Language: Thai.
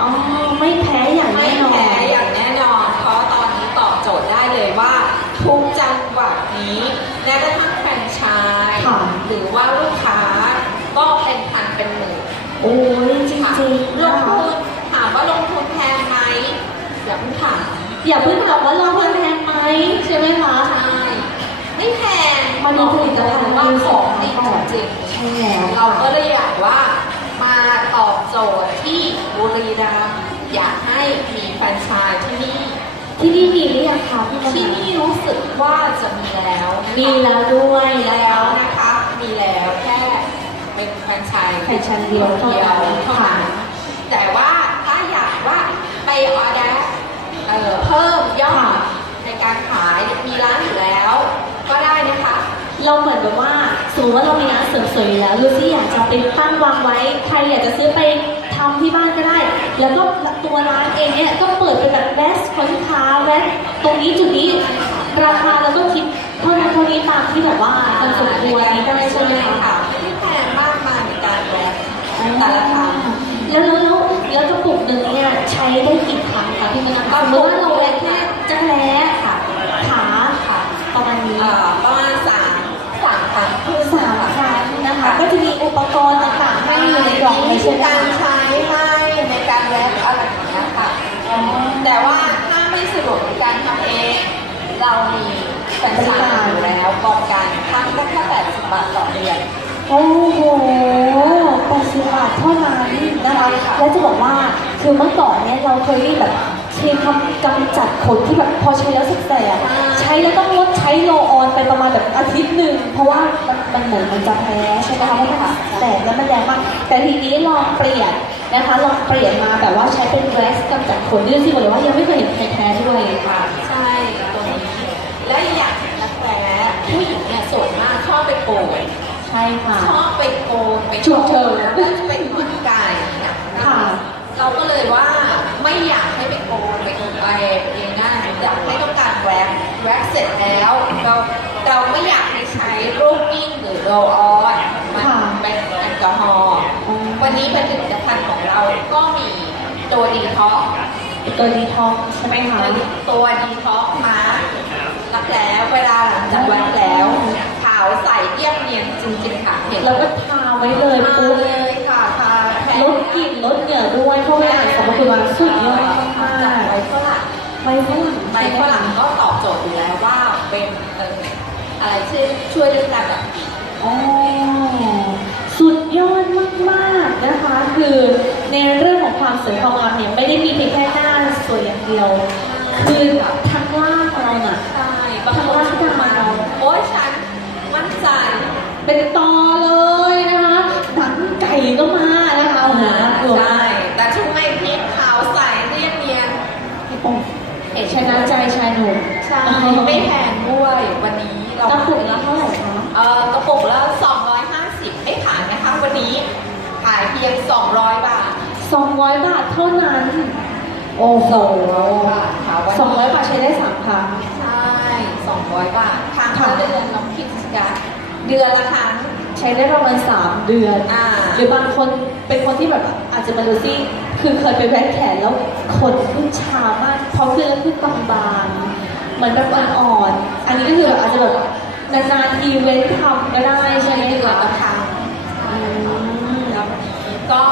อ๋อไม่แพ้อย่างแน่นอนไม่แพ้อย่างแน่นอนเพราะตอนนี้ตอบโจทย์ได้เลยว่าทุกจังหวัดนี้แม้กระทั่งแฟรนไชส์หรือว่าลูกค้าก็เป็นพันเป็นหมื่นโอ้ยจริงๆลงทุนถามว่าลงทุนแพงไหมอย่าเพิ่งถามว่าลงทุนแพงไหมใช่ไหมคะใช่ไม่แพงมันมีผลิตภัณฑ์ว่าของดีจริงใช่แล้วเราก็เลยอยากว่ามาตอบโจทย์ที่บุรีรัมย์อยากให้มีแฟรนไชส์ที่นี่มีหรือยังคะที่นี่รู้สึกว่าจะมีแล้วด้วยแล้วนะคะมีแล้วแค่เป็นแฟรนไชส์เดียวเท่านั้นแต่ว่าถ้าอยากว่าไปออเดอร์เพิ่มยอดในการขายมีร้านอยู่แล้วก็ได้นะคะเราเหมือนแบบว่าสมมติว่าเรามีร้านเสริมสวยอยู่แล้วลูซี่อยากจะไปตั้งวางไว้ใครอยากจะซื้อไปทำที่บ้านก็ได้แล้วก็ตัวร้านเองเนี่ยก็เปิดเป็นแบบแวสคนค้าแวสตรงนี้จุดนี้ราคาแล้วก็คิดเท่านั้นเท่านี้ตามที่แบบว่ามันสมควรนี้ได้ใช่ไหมคะไม่แพงมากมายในการแวสแต่ละครั้งแล้วกระปุกหนึ่งเนี่ยใช้ได้กี่ครั้งคะพี่มนัสสมมติว่าเราแวสแค่จักรแล้ค่ะขาค่ะประมาณนี้ประมาณสามครั้งนะคะก็จะมีอุปกรณ์ต่างๆให้อยู่ในกล่องมีการใช้ให้ในการแวะอะไรอย่างเงี้ยค่ะแต่ว่าถ้าไม่สะดวกในการทำเองเรามีแฟรนไชส์อยู่แล้วบริการครั้งละแค่80 บาทต่อเดือนโอ้โห80 บาทเท่านั้นนะคะและจะบอกว่าคือเมื่อก่อนเนี่ยเราเคยได้แบบเช็คกำจัดขนที่แบบพอใช้แล้วแสบใช้แล้วต้องลดใช้โลออนไปประมาณแบบอาทิตย์หนึ่งเพราะว่ามันเหมือนมันจะแพ้ใช่ไหมคะเพราะว่าแสบแล้วมันแรงมากแต่ทีนี้ลองเปลี่ยนนะคะลองเปลี่ยนมาแบบว่าใช้เป็นแวสกำจัดขนนี่สิบอกเลยว่ายังไม่เคยเห็นใครแพ้ด้วยค่ะใช่ตัวนี้และอย่างนักแร้ผู้หญิงเนี่ยส่วนมากชอบไปโกนใช่ค่ะชอบไปโกนไปฉุกเฉินแล้วก็เป็นขนไก่ค่ะเราก็เลยว่าไม่อยากให้ไปโกนไปเองนะอยากให้ต้องการแว็กเสร็จแล้วเราไม่อยากให้ใช้รูปกิ้งหรือโรลออนมันเป็นแอลกอฮอล์วันนี้ผลิตภัณฑ์ของเราก็มีตัวดีท็อกใช่ไหมคะตัวดีท็อกมารักแล้วเวลาหลังจากแว็กแล้วขาวใสเรียบเนียนจริงๆค่ะเห็นแล้วก็ทาไว้เลยปุ๊บเลยค่ะทาลดกลิ่นลดเหงื่อด้วยเพราะว่าสมมติว่าสุดยอดมากใบฝรั่งก็ตอบโจทย์อยู่แล้วว่าเป็นอะไรที่ช่วยเรื่องการดับกลิ่นสุดยอดมากๆนะคะคือในเรื่องของความสวยความงามเนี่ยไม่ได้มีเพียงแค่หน้าสวยอย่างเดียวคือทั้งร่างเราน่ะใช่ทั้งร่างเราโอ้ยฉันมั่นใจเป็นตอเลยนะคะหนังไก่ก็มานะคะใช่แต่ชุดไม่พิษขาวใสเรียบเนียนชนะใจชายหนุ่มใช่ไม่แพงด้วยวันนี้เรากระปุกละเท่าไหร่คะกระปุกละ250ไม่ขายนะคะวันนี้ขายเพียง200 บาท200 บาทเท่านั้นโอ้โห200 บาทใช้ได้3 ครั้งใช่200 บาทครั้งละเดือนน้องคิดกันเดือนละครั้งใช้ได้ประมาณ3 เดือนหรือบางคนเป็นคนที่แบบอาจจะมาดูซี่คือเคยไปแว้นแขนแล้วขนขึ้นชามากพอขึ้นแล้วขึ้นบางๆเหมือนแบบอ่อนๆอันนี้ก็คือแบบอาจจะแบบนานๆอีเวนต์ทำก็ได้ใช่ไหมคะแล้ววันนี้ก็